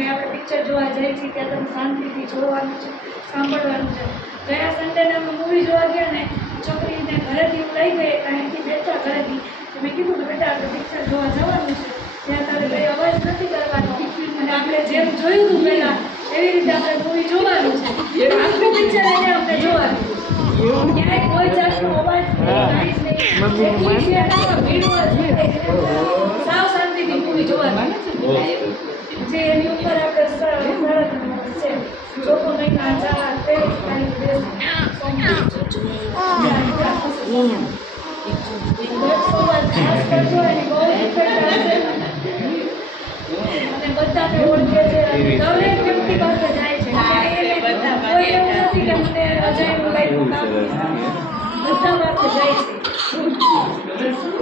ભાઈ આપણે પિક્ચર જોવા જઈએ છીએ ત્યાં તમે શાંતિથી જોવાનું છે સાંભળવાનું છે. ગયા સન્ડેને અમે મૂવી જોવા ગયા ને છોકરીને ઘરેથી લઈ ગઈ અહીંથી બેઠા ઘરેથી. તો મેં કીધું કે બેટા આપણે પિક્ચર જોવા જવાનું છે. ત્યાં તારે કંઈ અવાજ નથી કરવાનો. અને આપણે જેમ જોયું હતું પહેલાં એવી રીતે આપણે મૂવી જોવાનું છે. આખું પિક્ચર એને આપણે જોવાનું ક્યાંય કોઈ જાતનો અવાજ નહીં, સાવ શાંતિથી મૂવી જોવાની જે એની ઉપર આપણે સરળ સરળ છે. ચોખ્ખો મહિના ચાર ત્રેવીસ તારીખ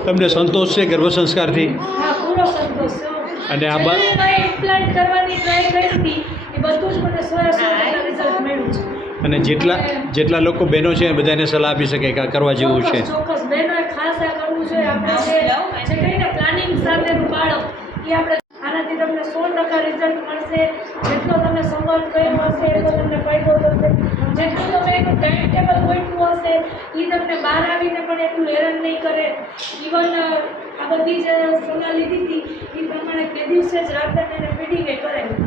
તમને સંતોષ છે ગર્ભ સંસ્કારથી? હા પૂરો સંતોષ છે. અને આ બા- ઇમ્પ્લાન્ટ કરવાની ટ્રાય કરી હતી. એ બધું જ મને સો સો રિઝલ્ટ મળ્યું છે. અને જેટલા જેટલા લોકો બહેનો છે બધાને સલાહ આપી શકે કે આ કરવા જેવું છે. ચોક્કસ. બહેનોએ ખાસ આ કરવું જોઈએ આપણે જે કહીને પ્લાનિંગ સાથેનું બાળક એ આપણે આનાથી તમને સો ટકા રિઝલ્ટ મળશે. જેટલો તમે સંવાદ કર્યો હશે એટલો તમને ફાયદો થશે. જેટલું તમે એનું ટાઈમ એ તમને બહાર આવીને પણ એટલું હેરાન નહીં કરે. ઇવન આ બધી જે સલાહ લીધી હતી એ પ્રમાણે બે દિવસે જ રાત્રે એને ફીડિંગ કરેલું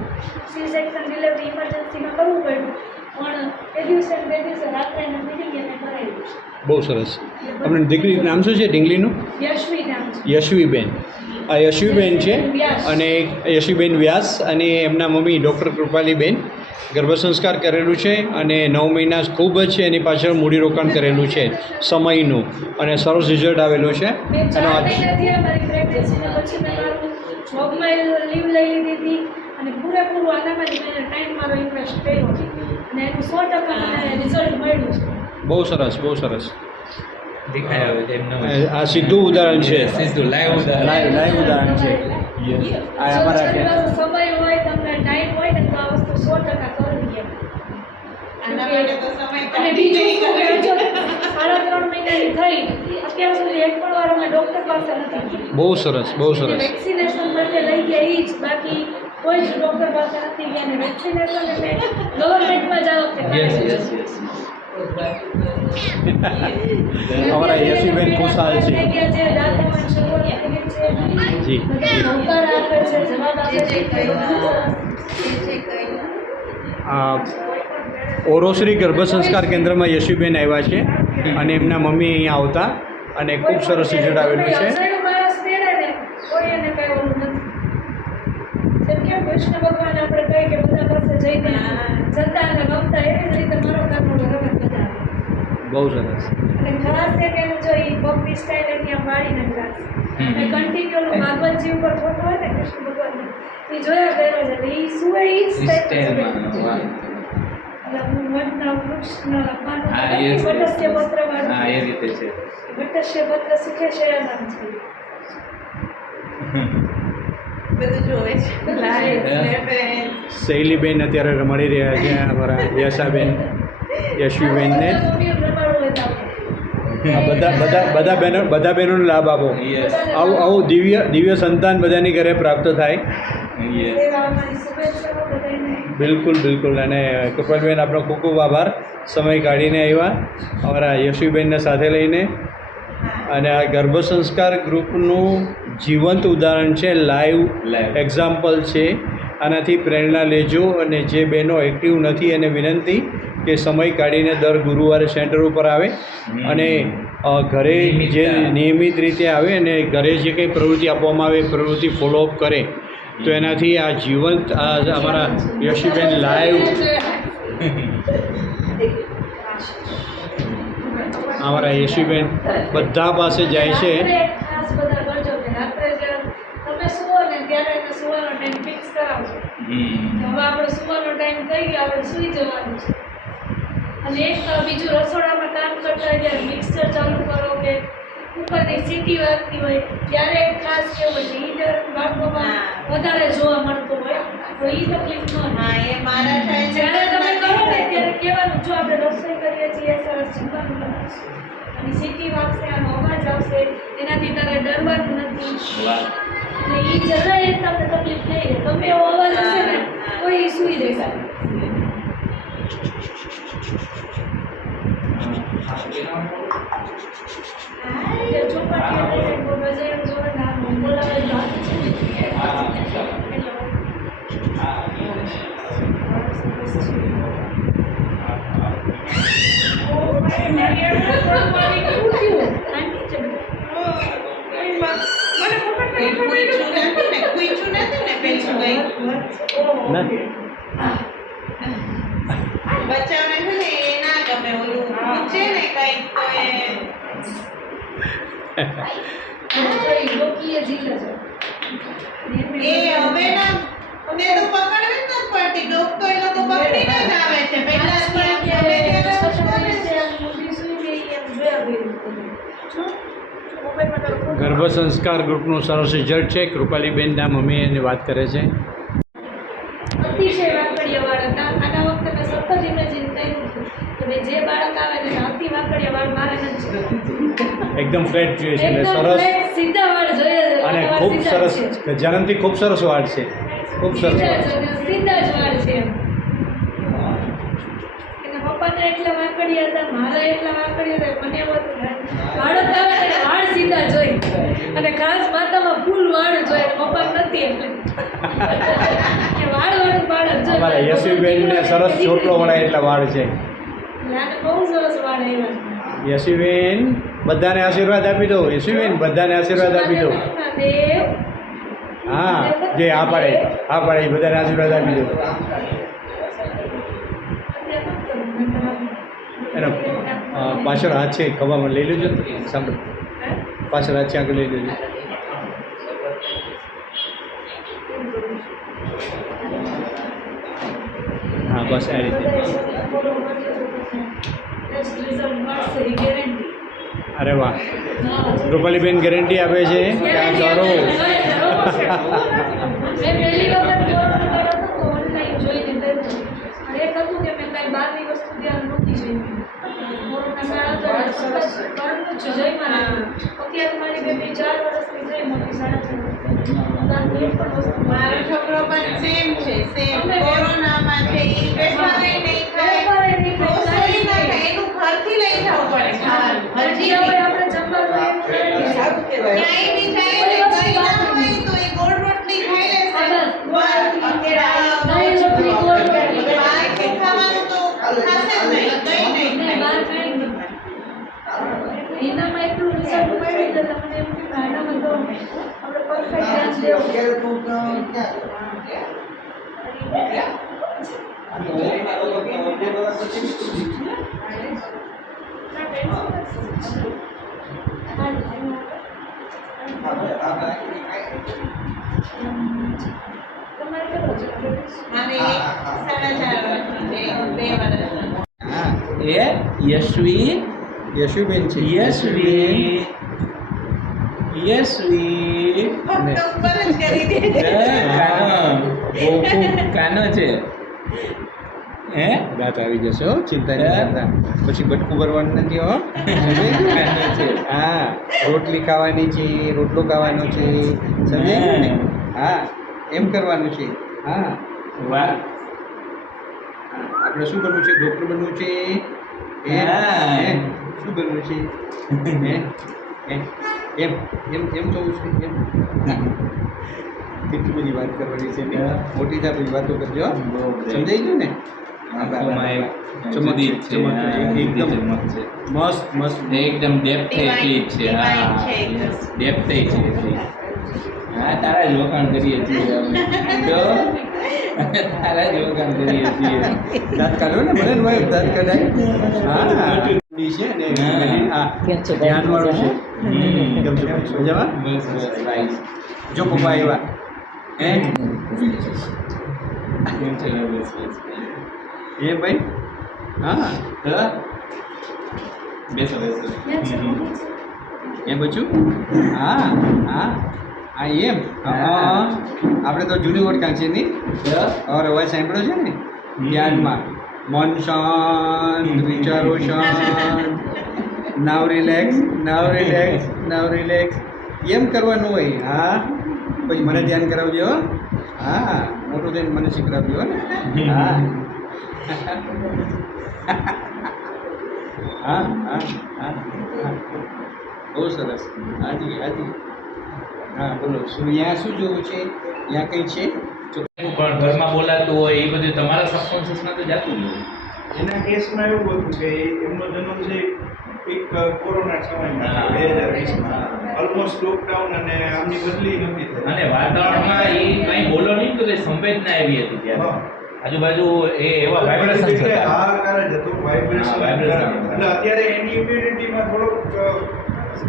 સી સેક્શન ડિલિવરી ઇમરજન્સીમાં કરવું પડ્યું. બહુ સરસ. આપણે દીકરી નામ શું છે? ઢીંગલીનું? યશવીબેન. આ યશવીબેન છે અને યશવીબેન વ્યાસ અને એમના મમ્મી ડૉક્ટર કૃપાલીબેન. ગર્ભ સંસ્કાર કરેલું છે અને નવ મહિના ખૂબ જ છે એની પાછળ મૂડીરોકાણ કરેલું છે સમયનું. અને સરસ રિઝલ્ટ આવેલું છે. અને પૂરેપૂરો આનામાં જ ટાઈમ મારો ઇન્વેસ્ટ કર્યો અને એનું સો ટકા રિઝલ્ટ મળ્યું છે. બહુ સરસ બહુ સરસ. દેખાય આવે છે આ સીધું ઉદાહરણ છે. સીધું લાઈવ ઉદાહરણ. લાઈવ લાઈવ ઉદાહરણ છે. આ અમારા સમય હોય તમને ટાઈમ હોય ને તો આ વસ્તુ સો ટકા કરવી એમ. આના માટે તો સમય અને બીજું શું કે જો સાડા ત્રણ મહિનાની થઈ અત્યાર સુધી એક પણ વાર અમે ડૉક્ટર પાસે નથી બહુ સરસ બહુ સરસ. વેક્સિનેશન માટે લઈ ગયા એ જ. બાકી કોઈ જ ડૉક્ટર પાસે નથી ગયા અને વેક્સિનેશન એટલે ગવર્મેન્ટમાં જાઓ કે યસ યસ યસ અમારા યશવીબેન ખુશાલ છે. જી બધા નૌકાર આપે છે જવાબ આપે છે આ ઓરોશ્રી ગર્ભ સંસ્કાર કેન્દ્રમાં યશુબેન આવ્યા છે અને એમના મમ્મી અહીંયા આવતા અને ખૂબ સરસ રિઝલ્ટ આવેલું છે અવસાયનું માણસ તેડે ને કોઈ એને કઈ ઓલું નથી જેમ કે કૃષ્ણ ભગવાન આપણે કહીએ કે બધા પાસે જઈને જતા અને ગમતા એવી જ રીતે મારો કામનો રમત બધા બહુ સરસ. અને ખાસ એક એનું જો એ પગની સ્ટાઇલ એની આમ વાળીને જ રાખશે અને કન્ટિન્યુ ભાગવતજી ઉપર ફોટો હોય ને કૃષ્ણ ભગવાનનો એ જોયા કર્યો છે. એ શું એ જ સ્ટાઇલમાં વાહ. એટલે હું વડના વૃક્ષના લખવાનું હા યસ વટસ્ય પત્ર વાળું હા એ રીતે છે વટસ્ય પત્ર સુખે શયનમ છે બધું જોવે છે. શૈલીબેન અત્યારે મળી રહ્યા છે અમારા યશાબેન યશવીબેનને બધા બધા બધા બહેનો બધા બહેનોને લાભ આપો. આવું આવું દિવ્ય દિવ્ય સંતાન બધાની ઘરે પ્રાપ્ત થાય. બિલકુલ બિલકુલ. અને કૃપાલબેન આપણો ખૂબ ખૂબ આભાર. સમય કાઢીને આવ્યા. અમારા યશુબેનને સાથે લઈને અને આ ગર્ભ સંસ્કાર ગ્રુપનું જીવંત ઉદાહરણ છે લાઈવ. એક્ઝામ્પલ છે. આનાથી પ્રેરણા લેજો અને જે બહેનો એક્ટિવ નથી એને વિનંતી કે સમય કાઢીને દર ગુરુવારે સેન્ટર ઉપર આવે અને ઘરે જે નિયમિત રીતે આવે અને ઘરે જે કંઈ પ્રવૃત્તિ આપવામાં આવે એ પ્રવૃત્તિ ફોલોઅપ કરે તો એનાથી આ જીવંત આ અમારા યશીબેન લાઈવ અમારા યશુબેન બધા પાસે જાય છે. રાત્રે ખાસ બધા કરજો કે રાત્રે જ્યારે તમે સુવો ને ત્યારે એને સુવાનો ટાઈમ ફિક્સ કરાવજો. હવે આપણે સુવાનો ટાઈમ થઈ આપણે સૂઈ જવાનું છે. અને એક બીજું રસોડામાં કામ કરતા હોય ત્યારે મિક્સર ચાલુ કરો કે ઉપરની સીટી વાગતી હોય ત્યારે ખાસ કેવું હોય ઈ બાળકોમાં વધારે જોવા મળતું હોય તો એ તકલીફ ન હા થાય એ મારા થાય છે. જ્યારે તમે કરો ને ત્યારે કહેવાનું જો આપણે રસોઈ કરીએ છીએ સરસ જમવાનું આવશે સીટી આનો અવાજ આવશે. એનાથી તારે ડરવાનું નથી. એ જરા તમને તકલીફ નહીં રહે. એવો અવાજ હશે ને તો એ સૂઈ જશે ચોપાટી જોવા કઈ ના છે ને એ ના ગમે ઓલું. પૂછે ને કંઈક તો એ. જોઈ લોકીએ જીલે છે એ હવે ના ને તો પકડવી જ નથી પડતી. ડોક તો એ લોકો પકડીને જ આવે છે. પહેલા ત્યાં ગમે ત્યારે કરે ગર્ભ સંસ્કાર ગ્રુપનું સરસ રિઝલ્ટ છે. કૃપાલીબેનના મમ્મી એની વાત કરે છે અતિશય વાકડિયા વાળ હતા આના કે ભાઈ જે બાળક આવે ને વાળ મારે નથી એકદમ ફ્લેટ જોઈએ છે અને સરસ. સીધા વાળ જોઈએ છે અને ખૂબ સરસ જન્મથી ખૂબ સરસ વાળ છે. ખૂબ સરસ સીધા જ વાળ છે એના પપ્પાના એટલા વાંકડિયા હતા મારા એટલા વાંકડિયા હતા મને બાળક આવે વાળ સીધા જોઈ. અને ખાસ માતામાં ફૂલ વાળ જોઈએ પપ્પા નથી એટલે. અમારા યશવીબેનને સરસ ચોટલો વળાય એટલા વાળ છે. યશવીબેન બધાને આશીર્વાદ આપી દો. યશુબેન બધાને આશીર્વાદ આપી દો. હા જે આ પાડે આ પાડે બધાને આશીર્વાદ આપી દો. એનો પાછળ હાથ છે ખભામાં લઈ લેજો. સાંભળો. પાછળ હાથ છે આગળ લઈ લેજો હા બસ આ રીતે? અરે વાહ. રૂપાલીબેન ગેરંટી આપે છે. કે આ કરો મેં પહેલી વખત કોરોના કાળ હતો તો ઓનલાઈન જોઈને કર્યું અને એક હતું કે મેં કાંઈ બહારની વસ્તુ ધ્યાન નહોતી જોઈ કોરોના કાળ હતો એટલે સતત કરવું જ જઈમાં રહ્યું અત્યારે મારી બેબી ચાર વર્ષની થઈ મોટી સાડા ચાર વર્ષની બહારની એક પણ વસ્તુ મારો છોકરો પણ સેમ છે સેમ કોરોનામાં છે ઈ બેસવાય નહીં ખાય વેપારે નહીં ખાય, રસોઈ ના કાંઈ ખાય એનું ઘરથી લઈ જવું પડે ખાવાનું હજી હવે આપણે જમવાનું એમ નથી. ક્યાંય બી જાય ને કઈ ના હોય તો એ ગોળ રોટલી ખાઈ લેશે હા, બસ. બસ અત્યારે દહીં રોટલી, ગોળ રોટલી. બહાર કે ખાવાનું તો ખાશે જ નહીં કઈ નહીં ને ખાય. બહાર કાંઈ નહીં. એનામાં એટલું રિઝલ્ટ મળ્યું તો તમને એમ કે આનામાં તો આપણે પરફેક્ટ ધ્યાન દેવું તમારે કેટલો છે મારે સાડા ચાર વર્ષનો છે બે વર્ષનો હા એ યશવી યશુબેન છે. યશવી યશવી કાનો છે. હે? દાંત આવી જશે હો ચિંતા નહીં કરતા પછી બટકું ભરવાનું નથી હો. કાનો છે. હા. રોટલી ખાવાની છે રોટલો ખાવાનો છે. સમજાય ને? હા. એમ કરવાનું છે. હા. વાહ. હા, આપણે શું કરવું છે? ડોક્ટર બનવું છે? હે? શું બનવું છે? હે? હે? એમ એમ એમ જોવું છે એમ. કેટલી બધી વાત કરવાની છે મોટી થાય બધી વાતો કરજો સમજાઈ ગયું ને? એકદમ મસ્ત મસ્ત. એકદમ ડેપ્થ એટલી જ છે ડેપ્થ છે એટલી હા તારા જ વખાણ કરીએ છીએ તારા જ વખાણ કરીએ છીએ. દાંત કાઢો ને ભલે ને દાંત કઢાય. હા. ઈ છે ને ધ્યાનવાળું છે? મજામાં? બસ બસ રાઈસ જો પપ્પા આવ્યા હે? એ ભાઈ? હા? હા? બેસો બેસો. ત્યાં છે હમ. મમ્મી છે. એ બચ્ચું હા હા હા એમ હા. આપણે તો જૂની ઓળખાણ છે નહીં. અવાજ સાંભળ્યો છે ને? ધ્યાનમાં. મન શાંત વિચારો શાંત. Now relax now relax now relax એમ કરવાનું હોય. હા? પછી મને ધ્યાન કરાવજો હો. હા મોટું થઈને મને શીખડાવજો હા હા. હા હા બહુ સરસ. હાજી હાજી. હા બોલો. શું ત્યાં શું જોવું છે? ત્યાં કંઈ છે? પણ ઘરમાં બોલાતું હોય એ બધું તમારા સબકોન્શિયસમાં તો જતું જ હોય. એના કેસમાં એવું હતું કે એમનો જન્મ છે એક કોરોના સમયમાં બે હજાર વીસમાં. ઓલમોસ્ટ લોકડાઉન અને આમની બદલી નથી થઈ. અને વાતાવરણમાં એ કંઈ બોલો નહીં તો સંવેદના એવી હતી ત્યારે. આજુબાજુ એ એવા વાઇબ્રેશન હાહાકાર જ હતો વાઇબ્રેશન એટલે અત્યારે એની ઇમ્યુનિટીમાં થોડોક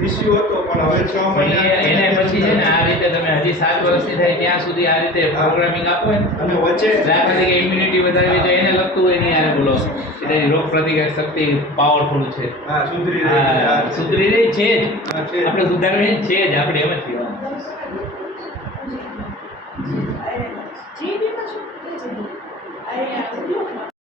ઇસ્યુ હતો પણ હવે છ મહિના એને પછી છે ને આ રીતે તમે હજી સાત વર્ષથી થાય ત્યાં સુધી આ રીતે પ્રોગ્રામિંગ આપો ને અને વચ્ચે દાખલા તરીકે ઇમ્યુનિટી વધારવી તો એને લગતું હોય નહીં યાર બોલો એટલે એની રોગ પ્રતિકાર શક્તિ પાવરફુલ છે હા સુધરી રહી છે. સુધરી રહી છે જ. આપણે સુધારવી છે જ આપણે એમ જ કહેવાનું.